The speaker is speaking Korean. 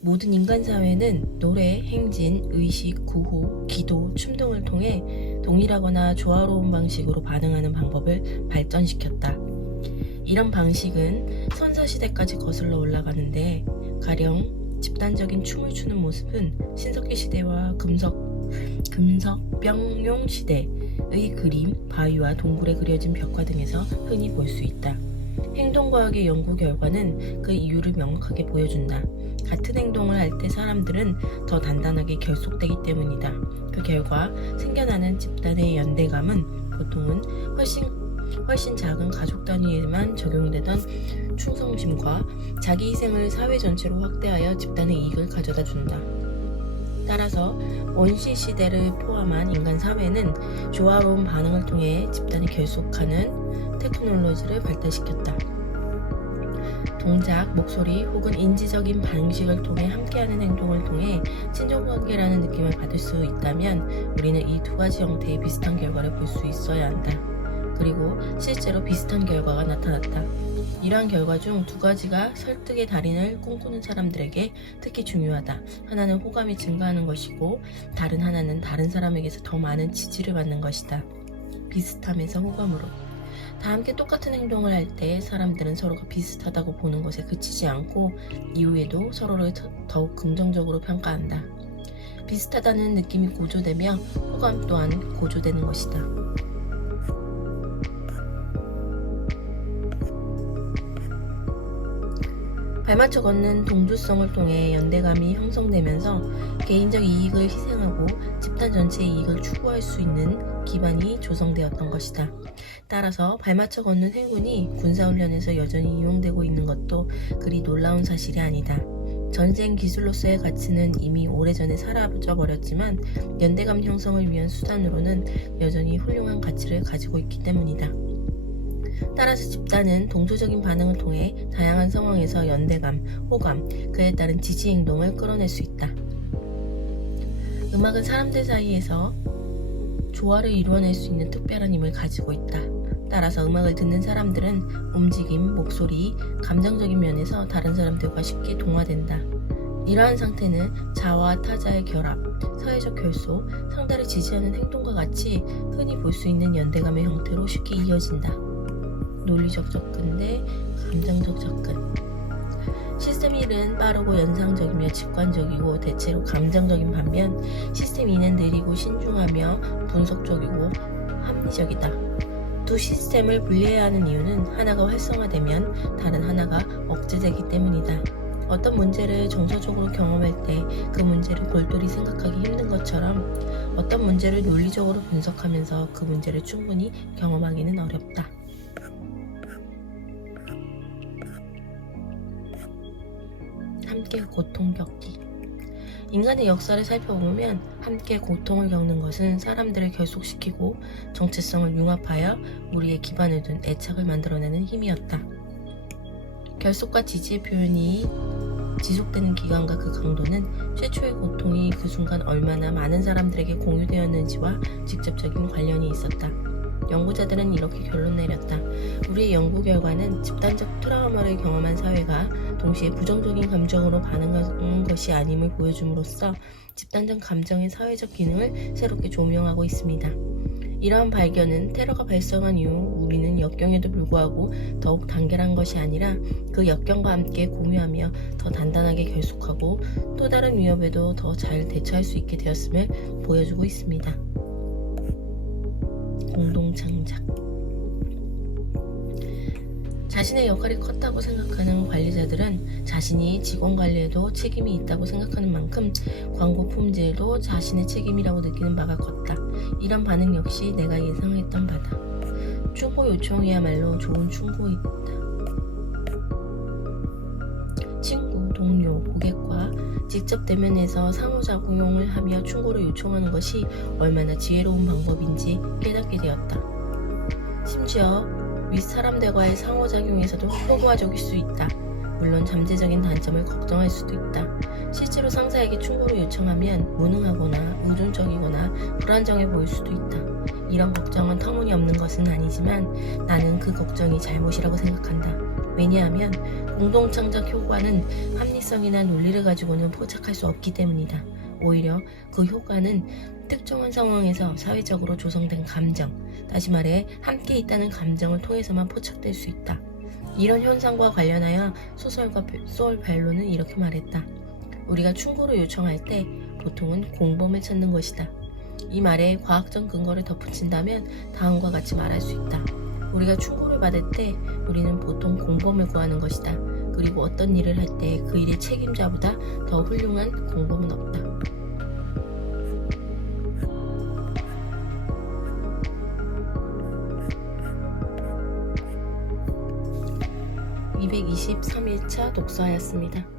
모든 인간 사회는 노래, 행진, 의식, 구호, 기도, 춤 등을 통해 동일하거나 조화로운 방식으로 반응하는 방법을 발전시켰다. 이런 방식은 선사시대까지 거슬러 올라가는데, 가령 집단적인 춤을 추는 모습은 신석기 시대와 금석병용 시대의 그림, 바위와 동굴에 그려진 벽화 등에서 흔히 볼 수 있다. 행동과학의 연구 결과는 그 이유를 명확하게 보여준다. 같은 행동을 할 때 사람들은 더 단단하게 결속되기 때문이다. 그 결과 생겨나는 집단의 연대감은 보통은 훨씬 작은 가족 단위에만 적용이 되던 충성심과 자기 희생을 사회 전체로 확대하여 집단의 이익을 가져다 준다. 따라서 원시 시대를 포함한 인간 사회는 조화로운 반응을 통해 집단을 결속하는 테크놀로지를 발달시켰다. 동작, 목소리 혹은 인지적인 방식을 통해 함께하는 행동을 통해 친족관계라는 느낌을 받을 수 있다면 우리는 이 두 가지 형태의 비슷한 결과를 볼 수 있어야 한다. 그리고 실제로 비슷한 결과가 나타났다. 이러한 결과 중 두 가지가 설득의 달인을 꿈꾸는 사람들에게 특히 중요하다. 하나는 호감이 증가하는 것이고 다른 하나는 다른 사람에게서 더 많은 지지를 받는 것이다. 비슷함에서 호감으로. 다 함께 똑같은 행동을 할 때 사람들은 서로가 비슷하다고 보는 것에 그치지 않고 이후에도 서로를 더욱 긍정적으로 평가한다. 비슷하다는 느낌이 고조되며 호감 또한 고조되는 것이다. 발맞춰 걷는 동조성을 통해 연대감이 형성되면서 개인적 이익을 희생하고 집단 전체의 이익을 추구할 수 있는 기반이 조성되었던 것이다. 따라서 발맞춰 걷는 행군이 군사훈련에서 여전히 이용되고 있는 것도 그리 놀라운 사실이 아니다. 전쟁 기술로서의 가치는 이미 오래전에 사라져버렸지만 연대감 형성을 위한 수단으로는 여전히 훌륭한 가치를 가지고 있기 때문이다. 따라서 집단은 동조적인 반응을 통해 다양한 상황에서 연대감, 호감, 그에 따른 지지 행동을 끌어낼 수 있다. 음악은 사람들 사이에서 조화를 이루어낼 수 있는 특별한 힘을 가지고 있다. 따라서 음악을 듣는 사람들은 움직임, 목소리, 감정적인 면에서 다른 사람들과 쉽게 동화된다. 이러한 상태는 자와 타자의 결합, 사회적 결속, 상대를 지지하는 행동과 같이 흔히 볼 수 있는 연대감의 형태로 쉽게 이어진다. 논리적 접근 대 감정적 접근. 시스템 1은 빠르고 연상적이며 직관적이고 대체로 감정적인 반면 시스템 2는 느리고 신중하며 분석적이고 합리적이다. 두 시스템을 분리해야 하는 이유는 하나가 활성화되면 다른 하나가 억제되기 때문이다. 어떤 문제를 정서적으로 경험할 때 그 문제를 골똘히 생각하기 힘든 것처럼 어떤 문제를 논리적으로 분석하면서 그 문제를 충분히 경험하기는 어렵다. 함께 고통 겪기. 인간의 역사를 살펴보면 함께 고통을 겪는 것은 사람들을 결속시키고 정체성을 융합하여 우리의 기반을 둔 애착을 만들어내는 힘이었다. 결속과 지지의 표현이 지속되는 기간과 그 강도는 최초의 고통이 그 순간 얼마나 많은 사람들에게 공유되었는지와 직접적인 관련이 있었다. 연구자들은 이렇게 결론 내렸다. 우리의 연구 결과는 집단적 트라우마를 경험한 사회가 동시에 부정적인 감정으로 반응하는 것이 아님을 보여줌으로써 집단적 감정의 사회적 기능을 새롭게 조명하고 있습니다. 이러한 발견은 테러가 발생한 이후 우리는 역경에도 불구하고 더욱 단결한 것이 아니라 그 역경과 함께 공유하며 더 단단하게 결속하고 또 다른 위협에도 더 잘 대처할 수 있게 되었음을 보여주고 있습니다. 공동창작. 자신의 역할이 컸다고 생각하는 관리자들은 자신이 직원 관리에도 책임이 있다고 생각하는 만큼 광고 품질도 자신의 책임이라고 느끼는 바가 컸다. 이런 반응 역시 내가 예상했던 바다. 충고 요청이야말로 좋은 충고이다. 친구, 동료, 고객과 직접 대면해서 상호작용을 하며 충고를 요청하는 것이 얼마나 지혜로운 방법인지 깨닫게 되었다. 심지어 윗사람들과의 상호작용에서도 효과적일 수 있다. 물론 잠재적인 단점을 걱정할 수도 있다. 실제로 상사에게 충고를 요청하면 무능하거나 의존적이거나 불안정해 보일 수도 있다. 이런 걱정은 터무니없는 것은 아니지만 나는 그 걱정이 잘못이라고 생각한다. 왜냐하면 공동창작 효과는 합리성이나 논리를 가지고는 포착할 수 없기 때문이다. 오히려 그 효과는 특정한 상황에서 사회적으로 조성된 감정, 다시 말해 함께 있다는 감정을 통해서만 포착될 수 있다. 이런 현상과 관련하여 소설가 소울 벨로는 이렇게 말했다. 우리가 충고를 요청할 때 보통은 공범을 찾는 것이다. 이 말에 과학적 근거를 덧붙인다면 다음과 같이 말할 수 있다. 우리가 충고를 받을 때 우리는 보통 공범을 구하는 것이다. 그리고 어떤 일을 할 때 그 일의 책임자보다 더 훌륭한 공범은 없다. 223일차 독서하였습니다.